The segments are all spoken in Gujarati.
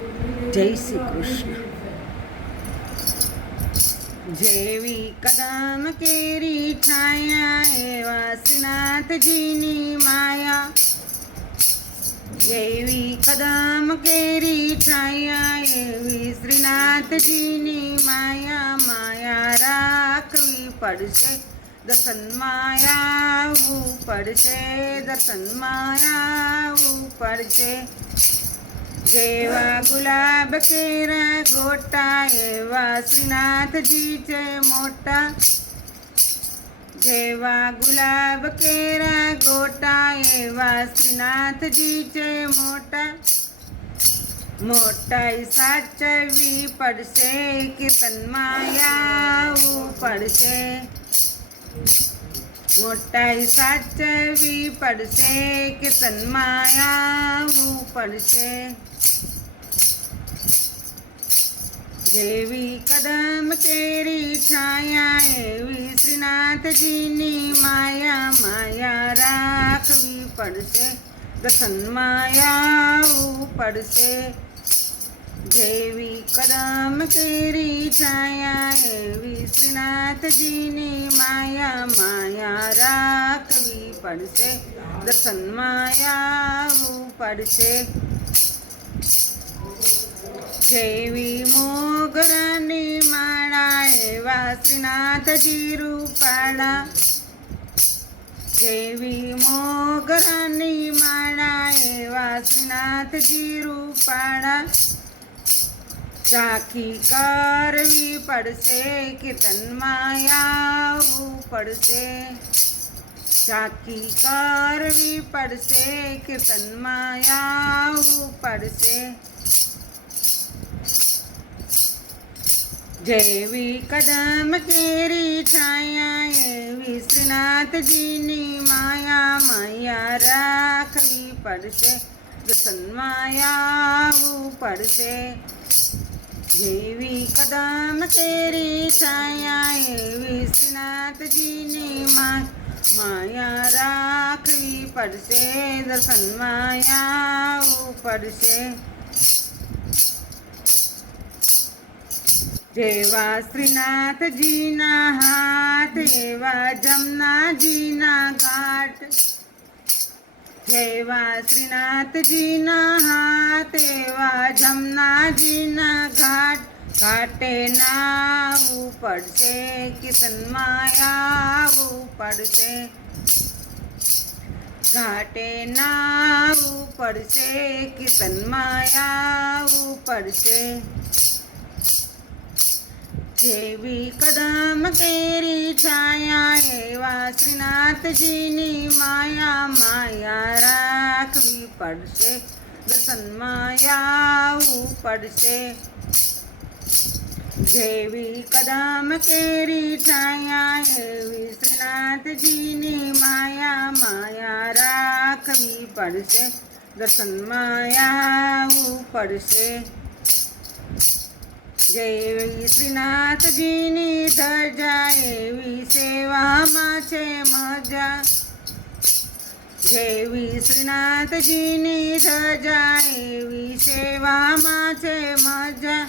જય શ્રી કૃષ્ણ. જેવી કદમ કેરી છાયા એવા શ્રીનાથજીની માયા. જેવી કદમ કેરી છાયા એવી શ્રીનાથજીની માયા. માયા રાખવી પડશે, દર્શનમાં આવવું પડશે, દર્શનમાં આવવું પડશે. જેવા ગુલાબ કેરા ગોટા એવા શ્રીનાથજી છે મોટા. જેવા ગુલાબ કેરા ગોટા એવા શ્રીનાથજી છે મોટા. મોટાઈ સાચવવી પડશે, કીર્તનમાં આવવું પડશે. મોટાઈ સાચવવી પડશે, કીર્તનમાં આવવું પડશે. જેવી કદમ કેરી છાયા એવી શ્રીનાથજીની માયા. માયા રાખવી પડશે, દર્શનમાં આવવું પડશે. જેવી કદમ કેરી છાયા એવી શ્રીનાથજીની માયા. માયા રાખવી પડશે, દર્શનમાં આવવું પડશે. જેવી મોગરાની માળા એવા શ્રીનાથજી રૂપાળા. જેવી મોગરાની માળા એવા શ્રીનાથજી રૂપાળા. ઝાંખી કરવી પડશે, કીર્તનમાં આવવું પડશે. ઝાંખી કરવી પડશે, કીર્તનમાં આવવું પડશે. જેવી કદમ કેરી છાયા એવી શ્રીનાથજીની માયા. માયા રાખવી પડશે, દર્શનમાં આવવું પડશે. જેવી કદમ કેરી છાયા એવી શ્રીનાથજીની માયા રાખવી પડશે, દર્શનમાં આવવું પડશે. જેવા શ્રીનાથજીના હાથ એવા જમનાજીના ઘાટ. જેવા શ્રીનાથજીના હાથ એવા જમનાજીના ઘાટ. ઘાટે નાવવું પડશે, કીર્તનમાં આવવું પડશે. ઘાટે નાવવું પડશે, કીર્તનમાં આવવું પડશે. જેવી કદમ કેરી છાયા એવા શ્રીનાથજીની માયા. માયા રાખવી પડશે, દર્શનમાં આવવું પડશે. જેવી કદમ કેરી છાયા એવી શ્રીનાથજીની માયા. માયા રાખવી પડશે, દર્શનમાં આવવું પડશે. જેવી શ્રીનાથજીની ધજા એવી સેવામાં છે મજા. જેવી શ્રીનાથજીની ધજા એવી સેવામાં છે મજા.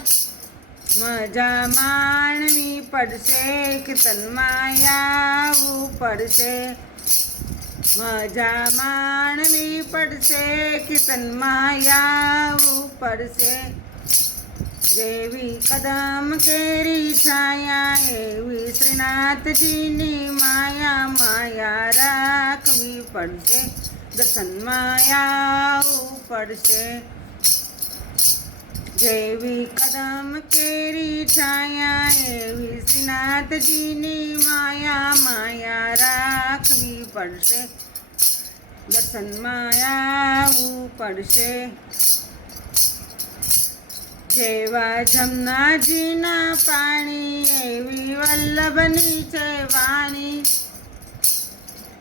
મજા માણવી પડશે, કીર્તનમાં આવવું પડશે. મજા માણવી પડશે, કીર્તનમાં આવવું પડશે. જેવી કદમ કેરી છાયા એવી શ્રીનાથજીની માયા. માયા રાખવી પડશે, દર્શનમાં આવવું પડશે. જેવી કદમ કેરી છાયા એવી શ્રીનાથજીની માયા. માયા રાખવી પડશે, દર્શનમાં આવવું પડશે. જેવા જમનાજીના પાણી એવી વલ્લભની છે વાણી.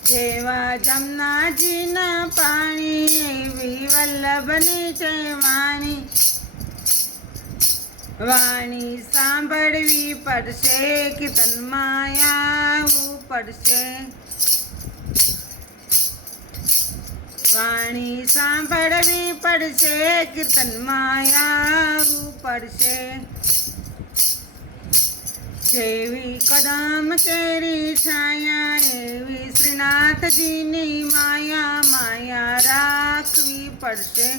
જેવા જમનાજીના પાણી એવી વલ્લભની છે વાણી. વાણી સાંભળવી પડશે, કીર્તનમાં આવવું પડશે. વાણી સાંભળવી પડશે, કીર્તનમાં આવવું પડશે. જેવી કદમ કેરી છાયા એવી શ્રીનાથજીની માયા, માયા રાખવી પડશે,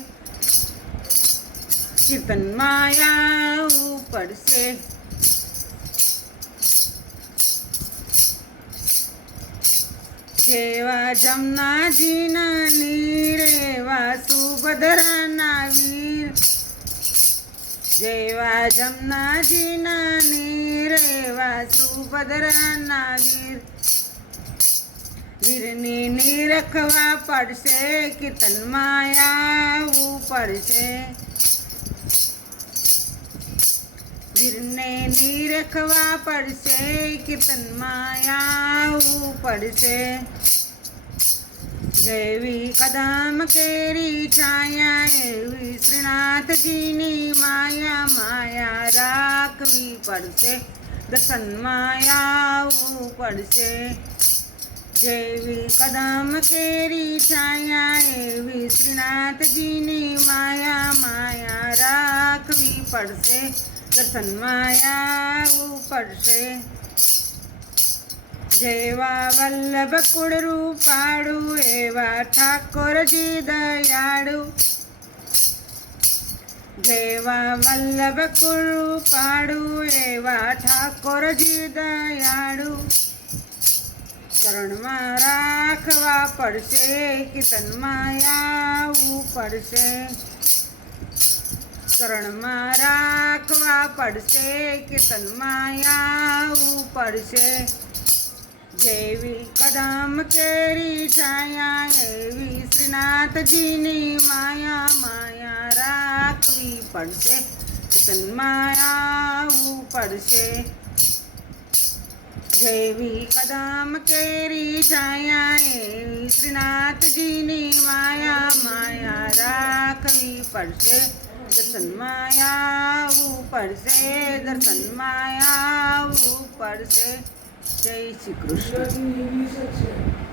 કીર્તનમાં આવવું પડશે. જેવા જમનાજીના નીર એવા સુભદ્રાના વીર, જેવા જમનાજીના નીર એવા સુભદ્રાના વીર. વીરની નિરખવા પડશે, કીર્તનમાં આવવું પડશે. વીરને નિરખવા પડશે, કીર્તનમાં આવવું પડશે. જેવી કદમ કેરી છાયા એવી શ્રીનાથજીની માયા, માયા રાખવી પડશે, દર્શનમાં આવવું પડશે. જેવી કદમ કેરી છાયા એવી શ્રીનાથજીની માયા, માયા રાખવી પડશે, દર્શનમાં આવવું પડશે. જેવા વલ્લભ કુળ રૂપાળું એવા ઠાકોરજી દયાળુ, જેવા વલ્લભ કુળ રૂપાળું એવા ઠાકોરજી દયાળુ. ચરણમાં રાખવા પડશે, કીર્તનમાં આવવું પડશે. ચરણમાં રાખવા પડશે, કીર્તનમાં આવવું પડશે. જેવી કદમ કેરી છાયા એવી શ્રીનાથજીની માયા, માયા રાખવી પડશે, કીર્તનમાં આવવું પડશે. જેવી કદમ કેરી છાયા એવી શ્રીનાથજીની માયા, માયા રાખવી પડશે, દર્શનમાં આવવું પડશે, દર્શનમાં આવવું પડશે. જય શ્રી કૃષ્ણ.